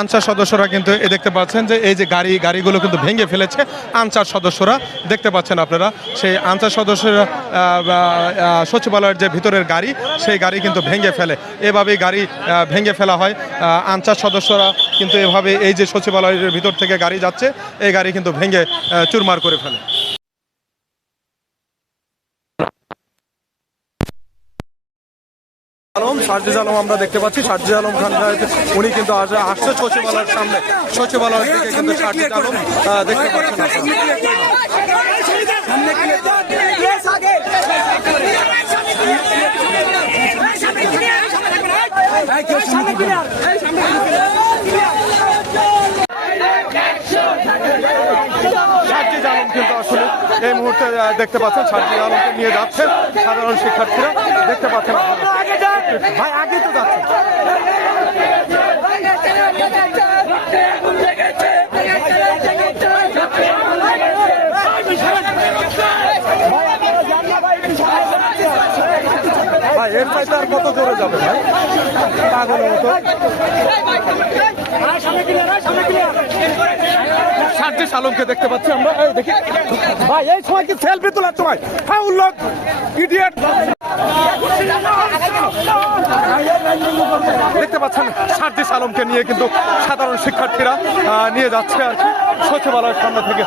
Answer সদস্যরা কিন্তু এ দেখতে পাচ্ছেন যে এই যে গাড়ি, গাড়িগুলো কিন্তু ভেঙে ফেলেছে। আনসার সদস্যরা দেখতে পাচ্ছেন আপনারা। সেই আনসার সদস্যরা সচিবালয়ের যে ভিতরের গাড়ি, সেই গাড়ি কিন্তু ভেঙে ফেলে। এভাবেই গাড়ি ভেঙে ফেলা হয়। আনসার সদস্যরা কিন্তু এভাবে এই যে সচিবালয়ের ভিতর থেকে গাড়ি যাচ্ছে, এই গাড়ি কিন্তু ভেঙে চুরমার করে ফেলে আলম সার্জিজ আলম আমরা দেখতে পাচ্ছি। সার্জিজ আলম খান উনি কিন্তু আসছে সচিবালয়ের সামনে। সচিবালয়ের দিকে কিন্তু সার্জিজ আলম দেখতে পাচ্ছেন আলম কিন্তু আসলে এই মুহূর্তে দেখতে পাচ্ছেন সার্জিজ আলমকে নিয়ে যাচ্ছেন সাধারণ শিক্ষার্থীরা। দেখতে পাচ্ছেন ভাই, আগে তো যাচ্ছে। ভাই, এর চাইতে কত জোরে যাবে, ভাই? পাগলের মতো। সার্জিস আলমকে দেখতে পাচ্ছি আমরা। দেখি। ভাই, এই সময় কি সেলফি তোলার সময় হ্যাঁ উল্লোক ইডিয়েট দেখতে পাচ্ছেন সার্জিস আলমকে নিয়ে কিন্তু সাধারণ শিক্ষার্থীরা নিয়ে যাচ্ছে আর কি। সচিবালয়ের সামনে থেকে